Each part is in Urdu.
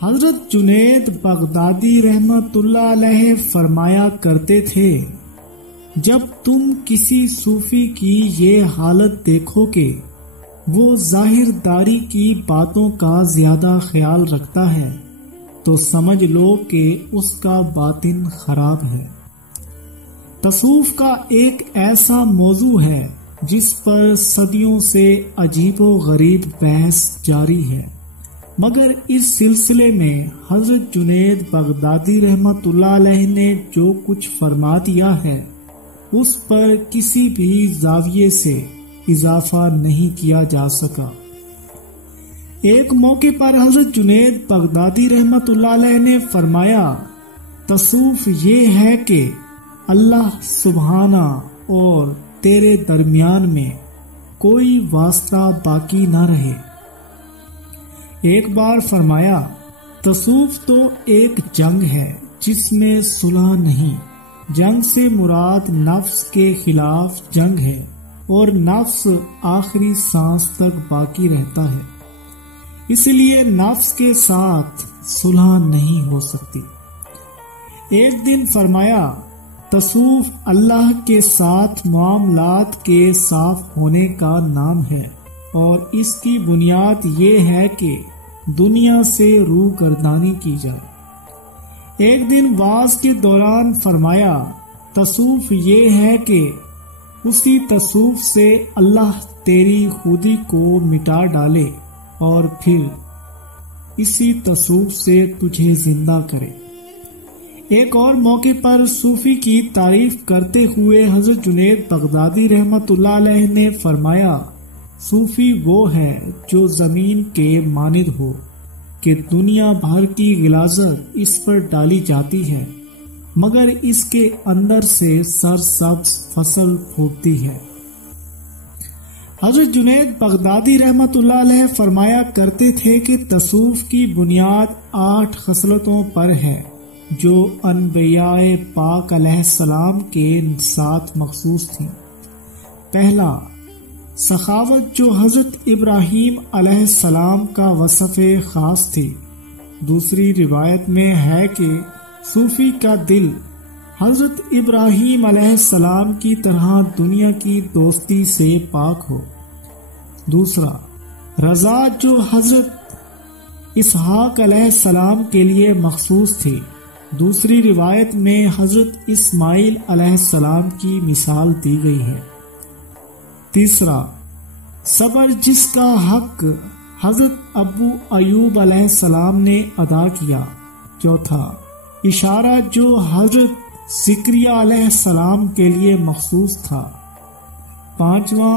حضرت جنید بغدادی رحمت اللہ علیہ فرمایا کرتے تھے، جب تم کسی صوفی کی یہ حالت دیکھو کہ وہ ظاہر داری کی باتوں کا زیادہ خیال رکھتا ہے تو سمجھ لو کہ اس کا باطن خراب ہے۔ تصوف کا ایک ایسا موضوع ہے جس پر صدیوں سے عجیب و غریب بحث جاری ہے، مگر اس سلسلے میں حضرت جنید بغدادی رحمت اللہ علیہ نے جو کچھ فرما دیا ہے اس پر کسی بھی زاویے سے اضافہ نہیں کیا جا سکا۔ ایک موقع پر حضرت جنید بغدادی رحمت اللہ علیہ نے فرمایا، تصوف یہ ہے کہ اللہ سبحانہ اور تیرے درمیان میں کوئی واسطہ باقی نہ رہے۔ ایک بار فرمایا، تصوف تو ایک جنگ ہے جس میں صلح نہیں، جنگ سے مراد نفس کے خلاف جنگ ہے اور نفس آخری سانس تک باقی رہتا ہے، اس لیے نفس کے ساتھ صلح نہیں ہو سکتی۔ ایک دن فرمایا، تصوف اللہ کے ساتھ معاملات کے صاف ہونے کا نام ہے اور اس کی بنیاد یہ ہے کہ دنیا سے روح گردانی کی جائے۔ ایک دن وعظ کے دوران فرمایا، تصوف یہ ہے کہ اسی تصوف سے اللہ تیری خودی کو مٹا ڈالے اور پھر اسی تصوف سے تجھے زندہ کرے۔ ایک اور موقع پر صوفی کی تعریف کرتے ہوئے حضرت جنید بغدادی رحمت اللہ علیہ نے فرمایا، صوفی وہ ہے جو زمین کے مانند ہو کہ دنیا بھر کی غلاظت اس پر ڈالی جاتی ہے مگر اس کے اندر سے سرسبز فصل پھوٹتی ہے۔ حضرت جنید بغدادی رحمت اللہ علیہ فرمایا کرتے تھے کہ تصوف کی بنیاد 8 خصلتوں پر ہے جو انبیاء پاک علیہ السلام کے ساتھ مخصوص تھیں۔ پہلا، سخاوت جو حضرت ابراہیم علیہ السلام کا وصف خاص تھی۔ دوسری روایت میں ہے کہ صوفی کا دل حضرت ابراہیم علیہ السلام کی طرح دنیا کی دوستی سے پاک ہو۔ دوسرا، رضا جو حضرت اسحاق علیہ السلام کے لیے مخصوص تھی۔ دوسری روایت میں حضرت اسماعیل علیہ السلام کی مثال دی گئی ہے۔ تیسرا، صبر جس کا حق حضرت ابو ایوب علیہ السلام نے ادا کیا۔ چوتھا، اشارہ جو حضرت زکریا علیہ السلام کے لیے مخصوص تھا۔ پانچواں،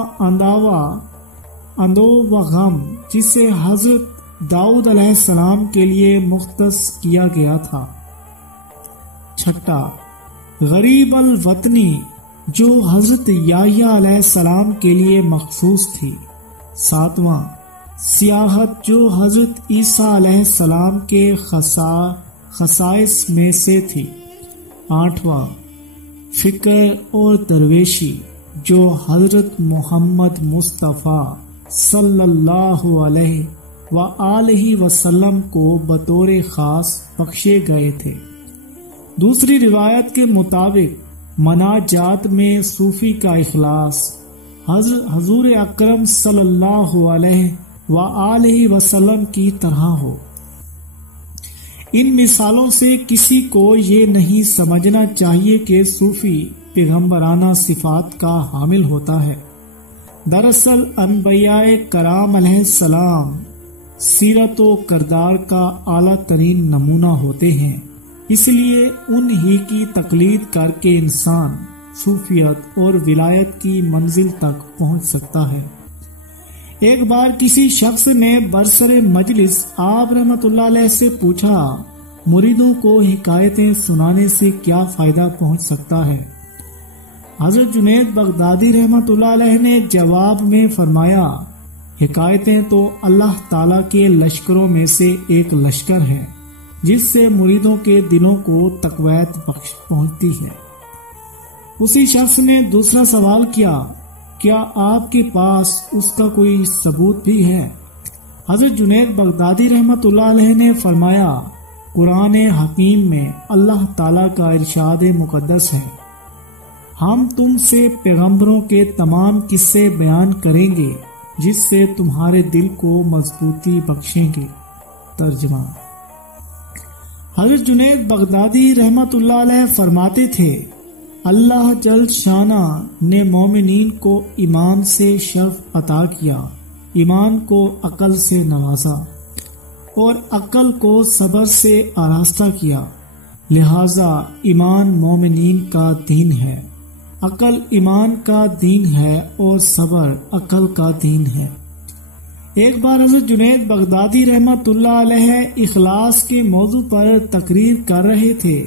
اندو و غم جسے حضرت داؤد علیہ السلام کے لیے مختص کیا گیا تھا۔ چھٹا، غریب الوطنی جو حضرت یحییٰ علیہ السلام کے لیے مخصوص تھی۔ ساتواں، سیاحت جو حضرت عیسیٰ علیہ السلام کے خصائص میں سے تھی۔ آٹھواں، فکر اور درویشی جو حضرت محمد مصطفیٰ صلی اللہ علیہ وآلہ وسلم کو بطور خاص بخشے گئے تھے۔ دوسری روایت کے مطابق مناجات میں صوفی کا اخلاص حضور اکرم صلی اللہ علیہ وآلہ وسلم کی طرح ہو۔ ان مثالوں سے کسی کو یہ نہیں سمجھنا چاہیے کہ صوفی پیغمبرانہ صفات کا حامل ہوتا ہے۔ دراصل انبیاء کرام علیہ السلام سیرت و کردار کا اعلیٰ ترین نمونہ ہوتے ہیں، اس لیے انہی کی تقلید کر کے انسان صوفیت اور ولایت کی منزل تک پہنچ سکتا ہے۔ ایک بار کسی شخص نے برسر مجلس آپ رحمت اللہ علیہ سے پوچھا، مریدوں کو حکایتیں سنانے سے کیا فائدہ پہنچ سکتا ہے؟ حضرت جنید بغدادی رحمت اللہ علیہ نے جواب میں فرمایا، حکایتیں تو اللہ تعالیٰ کے لشکروں میں سے ایک لشکر ہے جس سے مریدوں کے دلوں کو تقویت بخش پہنچتی ہے۔ اسی شخص نے دوسرا سوال کیا، کیا آپ کے پاس اس کا کوئی ثبوت بھی ہے؟ حضرت جنید بغدادی رحمت اللہ علیہ نے فرمایا، قرآن حکیم میں اللہ تعالیٰ کا ارشاد مقدس ہے، ہم تم سے پیغمبروں کے تمام قصے بیان کریں گے جس سے تمہارے دل کو مضبوطی بخشیں گے۔ ترجمہ: حضرت جنید بغدادی رحمت اللہ علیہ فرماتے تھے، اللہ جل شانہ نے مومنین کو ایمان سے شرف عطا کیا، ایمان کو عقل سے نوازا اور عقل کو صبر سے آراستہ کیا، لہذا ایمان مومنین کا دین ہے، عقل ایمان کا دین ہے اور صبر عقل کا دین ہے۔ ایک بار حضرت جنید بغدادی رحمت اللہ علیہ اخلاص کے موضوع پر تقریر کر رہے تھے۔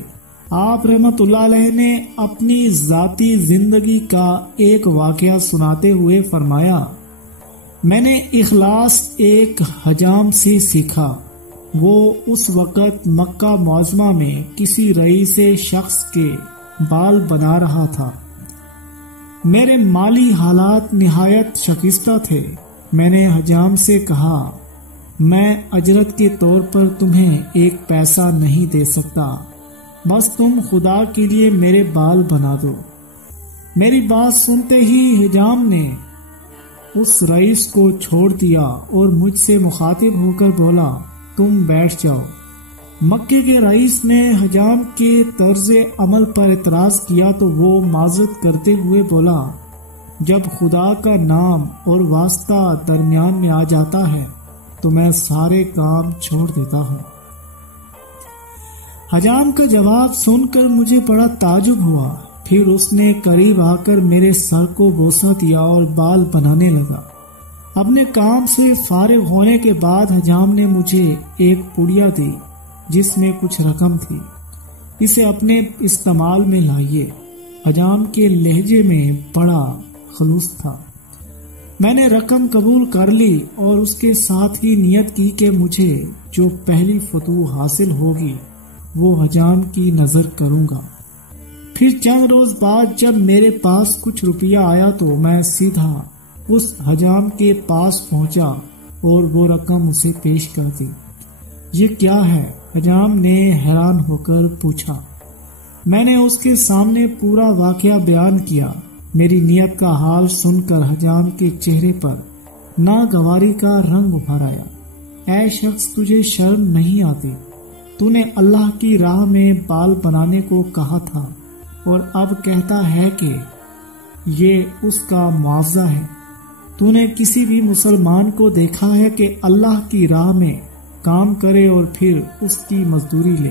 آپ رحمت اللہ علیہ نے اپنی ذاتی زندگی کا ایک واقعہ سناتے ہوئے فرمایا، میں نے اخلاص ایک حجام سے سیکھا۔ وہ اس وقت مکہ معظمہ میں کسی رئیس شخص کے بال بنا رہا تھا۔ میرے مالی حالات نہایت شکستہ تھے۔ میں نے حجام سے کہا، میں اجرت کے طور پر تمہیں ایک پیسہ نہیں دے سکتا، بس تم خدا کے لیے میرے بال بنا دو۔ میری بات سنتے ہی حجام نے اس رئیس کو چھوڑ دیا اور مجھ سے مخاطب ہو کر بولا، تم بیٹھ جاؤ۔ مکے کے رئیس نے حجام کے طرز عمل پر اعتراض کیا تو وہ معذرت کرتے ہوئے بولا، جب خدا کا نام اور واسطہ درمیان میں آ جاتا ہے تو میں سارے کام چھوڑ دیتا ہوں۔ حجام کا جواب سن کر مجھے بڑا تعجب ہوا۔ پھر اس نے قریب آ کر میرے سر کو بوسہ دیا اور بال بنانے لگا۔ اپنے کام سے فارغ ہونے کے بعد حجام نے مجھے ایک پڑیا دی جس میں کچھ رقم تھی، اسے اپنے استعمال میں لائیے۔ حجام کے لہجے میں بڑا خلوص تھا۔ میں نے رقم قبول کر لی اور اس کے ساتھ ہی نیت کی کہ مجھے جو پہلی فتوح حاصل ہوگی وہ حجام کی نظر کروں گا۔ پھر چند روز بعد جب میرے پاس کچھ روپیہ آیا تو میں سیدھا اس حجام کے پاس پہنچا اور وہ رقم اسے پیش کر دی۔ یہ کیا ہے؟ حجام نے حیران ہو کر پوچھا۔ میں نے اس کے سامنے پورا واقعہ بیان کیا۔ میری نیت کا حال سن کر حجام کے چہرے پر ناگواری کا رنگ ابھر آیا۔ اے شخص، تجھے شرم نہیں آتی؟ تو نے اللہ کی راہ میں بال بنانے کو کہا تھا اور اب کہتا ہے کہ یہ اس کا معاوضہ ہے۔ تو نے کسی بھی مسلمان کو دیکھا ہے کہ اللہ کی راہ میں کام کرے اور پھر اس کی مزدوری لے؟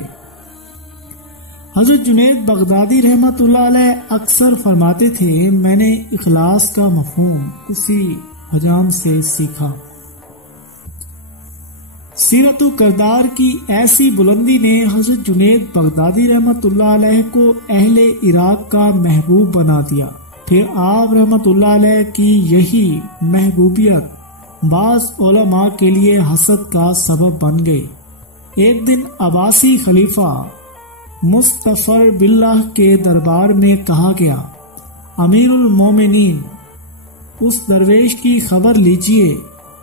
حضرت جنید بغدادی رحمت اللہ علیہ اکثر فرماتے تھے، میں نے اخلاص کا مفہوم اسی حجام سے سیکھا۔ سیرت و کردار کی ایسی بلندی نے حضرت جنید بغدادی رحمت اللہ علیہ کو اہل عراق کا محبوب بنا دیا۔ پھر آپ رحمت اللہ علیہ کی یہی محبوبیت بعض علماء کے لیے حسد کا سبب بن گئی۔ ایک دن عباسی خلیفہ مظفر باللہ کے دربار میں کہا گیا، امیر المومنین، اس درویش کی خبر لیجئے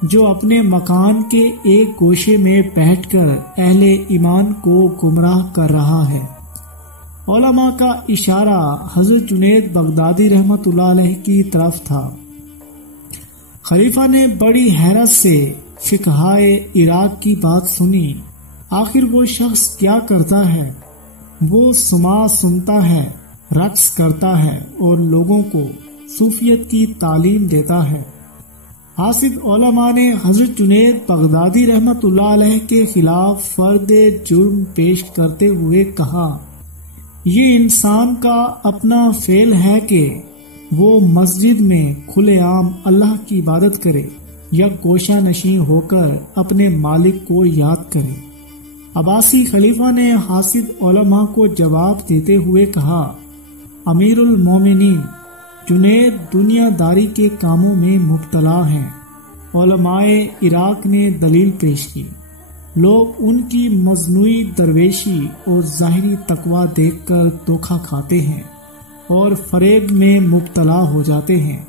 جو اپنے مکان کے ایک گوشے میں بیٹھ کر اہل ایمان کو گمراہ کر رہا ہے۔ علماء کا اشارہ حضرت جنید بغدادی رحمت اللہ علیہ کی طرف تھا۔ خلیفہ نے بڑی حیرت سے فقہائے عراق کی بات سنی۔ آخر وہ شخص کیا کرتا ہے؟ وہ سماع سنتا ہے، رقص کرتا ہے اور لوگوں کو صوفیت کی تعلیم دیتا ہے۔ حاسد علماء نے حضرت جنید بغدادی رحمت اللہ علیہ کے خلاف فرد جرم پیش کرتے ہوئے کہا، یہ انسان کا اپنا فعل ہے کہ وہ مسجد میں کھلے عام اللہ کی عبادت کرے یا گوشہ نشین ہو کر اپنے مالک کو یاد کرے۔ عباسی خلیفہ نے حاسد علماء کو جواب دیتے ہوئے کہا، امیر المومنین، جنید دنیا داری کے کاموں میں مبتلا ہیں۔ علماء عراق نے دلیل پیش کی، لوگ ان کی مصنوعی درویشی اور ظاہری تقوی دیکھ کر دھوکہ کھاتے ہیں اور فریب میں مبتلا ہو جاتے ہیں۔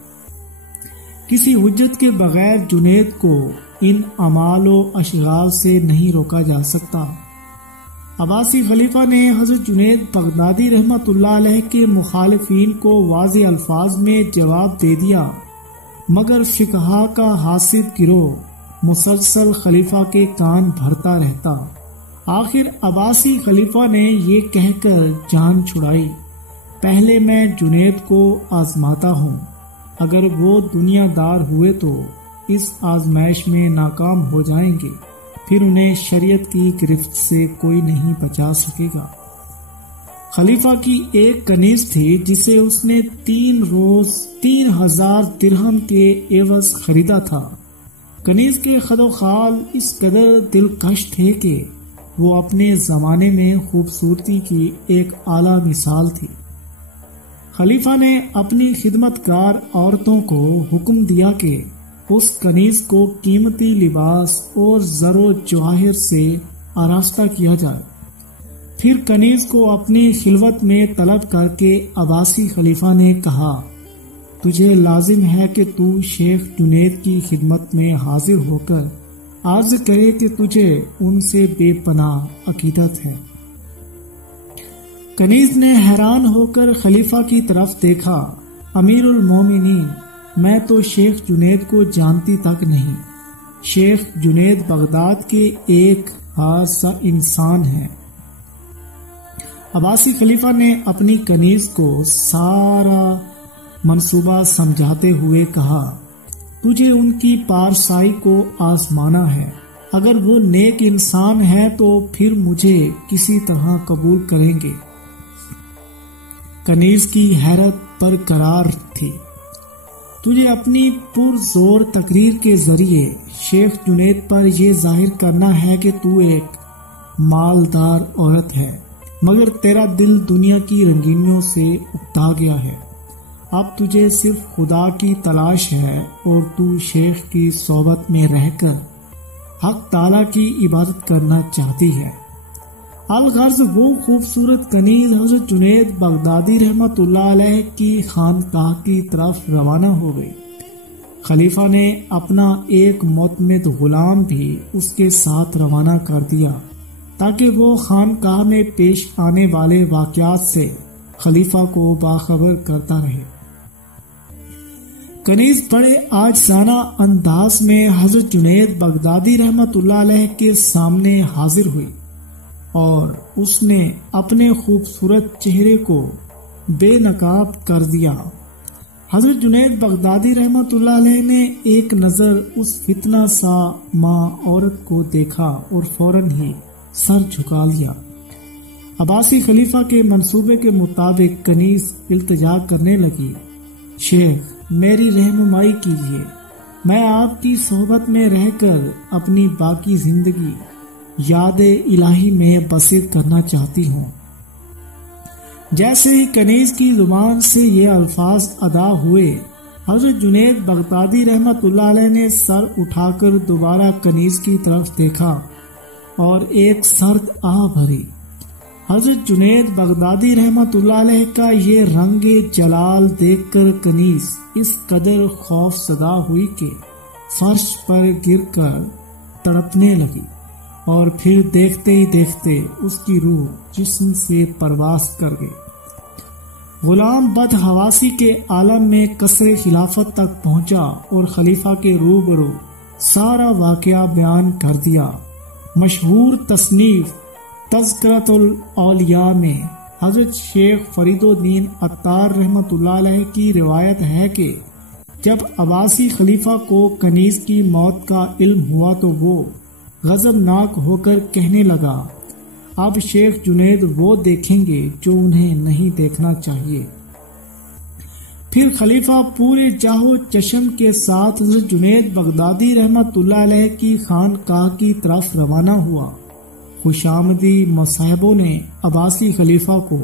کسی حجت کے بغیر جنید کو ان اعمال و اشغال سے نہیں روکا جا سکتا۔ عباسی خلیفہ نے حضرت جنید بغدادی رحمۃ اللہ علیہ کے مخالفین کو واضح الفاظ میں جواب دے دیا، مگر فقہا کا حاسد گروہ مسلسل خلیفہ کے کان بھرتا رہتا۔ آخر عباسی خلیفہ نے یہ کہہ کر جان چھڑائی، پہلے میں جنید کو آزماتا ہوں، اگر وہ دنیا دار ہوئے تو اس آزمائش میں ناکام ہو جائیں گے، پھر انہیں شریعت کی گرفت سے کوئی نہیں بچا سکے گا۔ خلیفہ کی ایک کنیز تھی جسے اس نے 3 روز 3000 درہم کے عوض خریدا تھا۔ کنیز کے خد و خال اس قدر دلکش تھے کہ وہ اپنے زمانے میں خوبصورتی کی ایک اعلیٰ مثال تھی۔ خلیفہ نے اپنی خدمت گار عورتوں کو حکم دیا کہ اس کنیز کو قیمتی لباس اور زر و جواہر سے آراستہ کیا جائے۔ پھر کنیز کو اپنی خلوت میں طلب کر کے عباسی خلیفہ نے کہا، تجھے لازم ہے کہ تو شیخ جنید کی خدمت میں حاضر ہو کر عرض کرے کہ تجھے ان سے بے پناہ عقیدت ہے۔ کنیز نے حیران ہو کر خلیفہ کی طرف دیکھا، امیر المومنین، میں تو شیخ جنید کو جانتی تک نہیں، شیخ جنید بغداد کے ایک خاص انسان ہیں۔ عباسی خلیفہ نے اپنی کنیز کو سارا منصوبہ سمجھاتے ہوئے کہا، تجھے ان کی پارسائی کو آزمانا ہے، اگر وہ نیک انسان ہے تو پھر مجھے کسی طرح قبول کریں گے۔ کنیز کی حیرت برقرار تھی۔ تجھے اپنی پرزور تقریر کے ذریعے شیخ جنید پر یہ ظاہر کرنا ہے کہ تو ایک مالدار عورت ہے، مگر تیرا دل دنیا کی رنگینیوں سے اکتا گیا ہے۔ اب تجھے صرف خدا کی تلاش ہے اور تو شیخ کی صحبت میں رہ کر حق تعالیٰ کی عبادت کرنا چاہتی ہے۔ الغرض وہ خوبصورت کنیز حضرت جنید بغدادی رحمۃ اللہ علیہ کی خانقاہ کی طرف روانہ ہو گئی۔ خلیفہ نے اپنا ایک معتمد غلام بھی اس کے ساتھ روانہ کر دیا تاکہ وہ خانقاہ میں پیش آنے والے واقعات سے خلیفہ کو باخبر کرتا رہے۔ کنیز بڑے عاجزانہ انداز میں حضرت جنید بغدادی رحمۃ اللہ علیہ کے سامنے حاضر ہوئی اور اس نے اپنے خوبصورت چہرے کو بے نقاب کر دیا۔ حضرت جنید بغدادی رحمۃ اللہ علیہ نے ایک نظر اس فتنہ سا ماں عورت کو دیکھا اور فوراً ہی سر جھکا لیا۔ عباسی خلیفہ کے منصوبے کے مطابق کنیز التجا کرنے لگی، شیخ میری رہنمائی کیجیے، میں آپ کی صحبت میں رہ کر اپنی باقی زندگی یاد الہی میں بسر کرنا چاہتی ہوں۔ جیسے ہی کنیز کی زبان سے یہ الفاظ ادا ہوئے، حضرت جنید بغدادی رحمت اللہ علیہ نے سر اٹھا کر دوبارہ کنیز کی طرف دیکھا اور ایک سرد آہ بھری۔ حضرت جنید بغدادی رحمت اللہ علیہ کا یہ رنگ جلال دیکھ کر کنیز اس قدر خوف زدہ ہوئی کہ فرش پر گر کر تڑپنے لگی، اور پھر دیکھتے ہی دیکھتے اس کی روح جسم سے پرواز کر گئی۔ غلام بد حواسی کے عالم میں قصر خلافت تک پہنچا اور خلیفہ کے روبرو سارا واقعہ بیان کر دیا۔ مشہور تصنیف تذکرۃ الاولیاء میں حضرت شیخ فرید الدین عطار رحمۃ اللہ علیہ کی روایت ہے کہ جب عباسی خلیفہ کو کنیز کی موت کا علم ہوا تو وہ غضبناک ہو کر کہنے لگا، اب شیخ جنید وہ دیکھیں گے جو انہیں نہیں دیکھنا چاہیے۔ پھر خلیفہ پورے جاہو چشم کے ساتھ حضرت جنید بغدادی رحمت اللہ علیہ کی خانقاہ کی طرف روانہ ہوا۔ خوشامدی مصاحبوں نے عباسی خلیفہ کو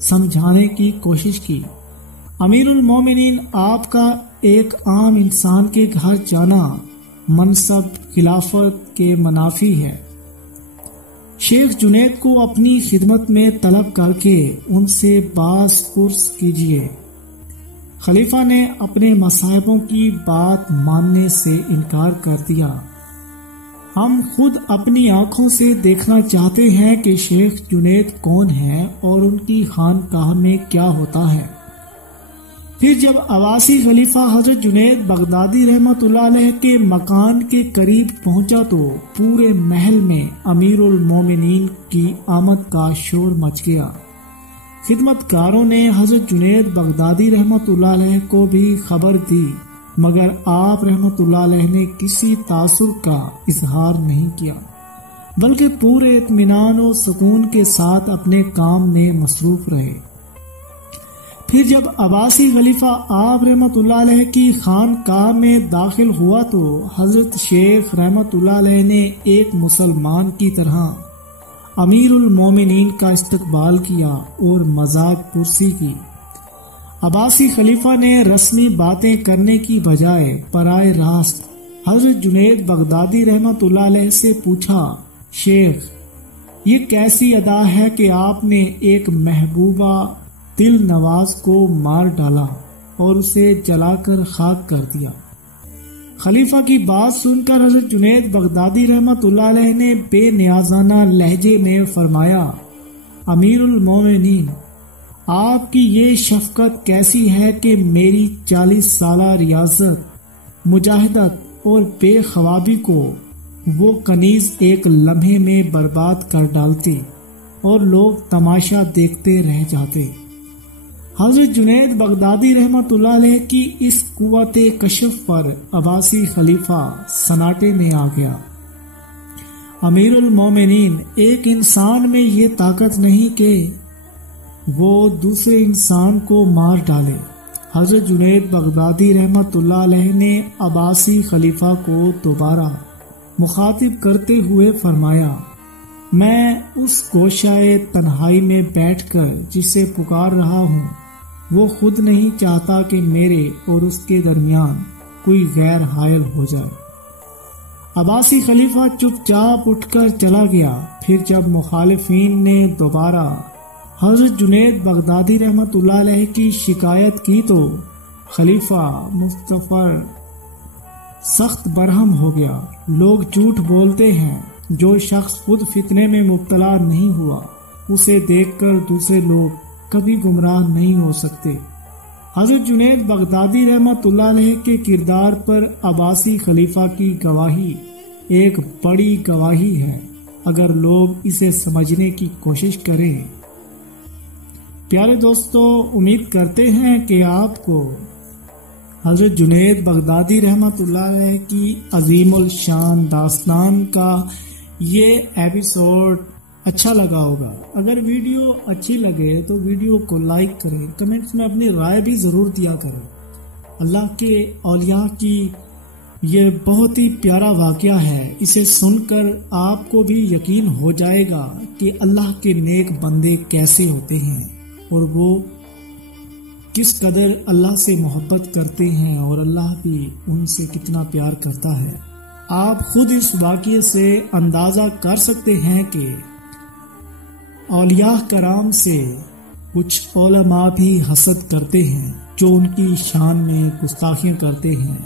سمجھانے کی کوشش کی، امیر المومنین، آپ کا ایک عام انسان کے گھر جانا منصب خلافت کے منافی ہے۔ شیخ جنید کو اپنی خدمت میں طلب کر کے ان سے باز پرس کیجیے۔ خلیفہ نے اپنے مصاحبوں کی بات ماننے سے انکار کر دیا، ہم خود اپنی آنکھوں سے دیکھنا چاہتے ہیں کہ شیخ جنید کون ہے اور ان کی خانقاہ میں کیا ہوتا ہے۔ پھر جب عباسی خلیفہ حضرت جنید بغدادی رحمت اللہ علیہ کے مکان کے قریب پہنچا تو پورے محل میں امیر المومنین کی آمد کا شور مچ گیا۔ خدمت کاروں نے حضرت جنید بغدادی رحمت اللہ علیہ کو بھی خبر دی، مگر آپ رحمت اللہ علیہ نے کسی تاثر کا اظہار نہیں کیا، بلکہ پورے اطمینان و سکون کے ساتھ اپنے کام میں مصروف رہے۔ پھر جب عباسی خلیفہ آپ رحمت اللہ علیہ کی خانقاہ میں داخل ہوا تو حضرت شیخ رحمت اللہ علیہ نے ایک مسلمان کی طرح امیر المومنین کا استقبال کیا اور مذاق پرسی کی۔ عباسی خلیفہ نے رسمی باتیں کرنے کی بجائے براہ راست حضرت جنید بغدادی رحمت اللہ علیہ سے پوچھا، شیخ، یہ کیسی ادا ہے کہ آپ نے ایک محبوبہ دل نواز کو مار ڈالا اور اسے جلا کر خاک کر دیا؟ خلیفہ کی بات سن کر حضرت جنید بغدادی رحمت اللہ علیہ نے بے نیازانہ لہجے میں فرمایا، امیر المومنین، آپ کی یہ شفقت کیسی ہے کہ میری 40 سالہ ریاضت، مجاہدت اور بے خوابی کو وہ کنیز ایک لمحے میں برباد کر ڈالتے اور لوگ تماشا دیکھتے رہ جاتے۔ حضرت جنید بغدادی رحمت اللہ علیہ کی اس قوت کشف پر عباسی خلیفہ سناٹے میں آ گیا۔ امیر المومنین، ایک انسان میں یہ طاقت نہیں کہ وہ دوسرے انسان کو مار ڈالے۔ حضرت جنید بغدادی رحمت اللہ علیہ نے عباسی خلیفہ کو دوبارہ مخاطب کرتے ہوئے فرمایا، میں اس گوشۂ تنہائی میں بیٹھ کر جسے پکار رہا ہوں، وہ خود نہیں چاہتا کہ میرے اور اس کے درمیان کوئی غیر حائل ہو جائے۔ عباسی خلیفہ چپ چاپ اٹھ کر چلا گیا۔ پھر جب مخالفین نے دوبارہ حضرت جنید بغدادی رحمت اللہ علیہ کی شکایت کی تو خلیفہ مظفر سخت برہم ہو گیا۔ لوگ جھوٹ بولتے ہیں، جو شخص خود فتنے میں مبتلا نہیں ہوا اسے دیکھ کر دوسرے لوگ کبھی گمراہ نہیں ہو سکتے۔ حضرت جنید بغدادی رحمت اللہ علیہ کے کردار پر عباسی خلیفہ کی گواہی ایک بڑی گواہی ہے، اگر لوگ اسے سمجھنے کی کوشش کریں۔ پیارے دوستو، امید کرتے ہیں کہ آپ کو حضرت جنید بغدادی رحمت اللہ علیہ کی عظیم الشان داستان کا یہ ایپیسوڈ اچھا لگا ہوگا۔ اگر ویڈیو اچھی لگے تو ویڈیو کو لائک کریں، کمنٹس میں اپنی رائے بھی ضرور دیا کریں۔ اللہ کے اولیاء کی یہ بہت ہی پیارا واقعہ ہے، اسے سن کر آپ کو بھی یقین ہو جائے گا کہ اللہ کے نیک بندے کیسے ہوتے ہیں اور وہ کس قدر اللہ سے محبت کرتے ہیں اور اللہ بھی ان سے کتنا پیار کرتا ہے۔ آپ خود اس واقعے سے اندازہ کر سکتے ہیں کہ اولیاء کرام سے کچھ علماء بھی حسد کرتے ہیں جو ان کی شان میں گستاخیاں کرتے ہیں،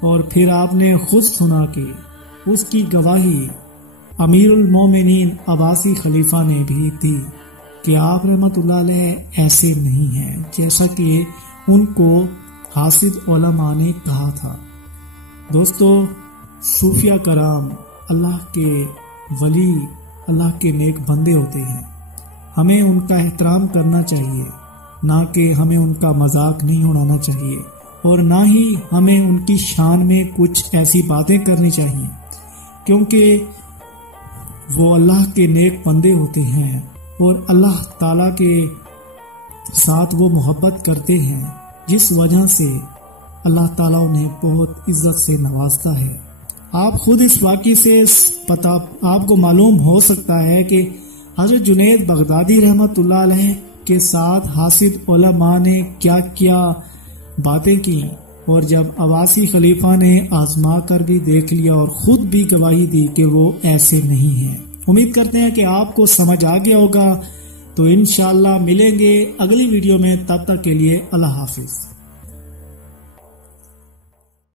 اور پھر آپ نے خود سنا کہ اس کی گواہی امیر المومنین عباسی خلیفہ نے بھی دی کہ آپ رحمت اللہ علیہ ایسے نہیں ہیں جیسا کہ ان کو حاسد علماء نے کہا تھا۔ دوستو، صوفیہ کرام اللہ کے ولی، اللہ کے نیک بندے ہوتے ہیں، ہمیں ان کا احترام کرنا چاہیے، نہ کہ ہمیں ان کا مذاق نہیں اڑانا چاہیے، اور نہ ہی ہمیں ان کی شان میں کچھ ایسی باتیں کرنی چاہیے، کیونکہ وہ اللہ کے نیک بندے ہوتے ہیں اور اللہ تعالیٰ کے ساتھ وہ محبت کرتے ہیں، جس وجہ سے اللہ تعالیٰ انہیں بہت عزت سے نوازتا ہے۔ آپ خود اس واقعے سے آپ کو معلوم ہو سکتا ہے کہ حضرت جنید بغدادی رحمت اللہ علیہ کے ساتھ حاسد علماء نے کیا کیا باتیں کی، اور جب عباسی خلیفہ نے آزما کر بھی دیکھ لیا اور خود بھی گواہی دی کہ وہ ایسے نہیں ہیں۔ امید کرتے ہیں کہ آپ کو سمجھ آ گیا ہوگا، تو انشاءاللہ ملیں گے اگلی ویڈیو میں، تب تک کے لیے اللہ حافظ۔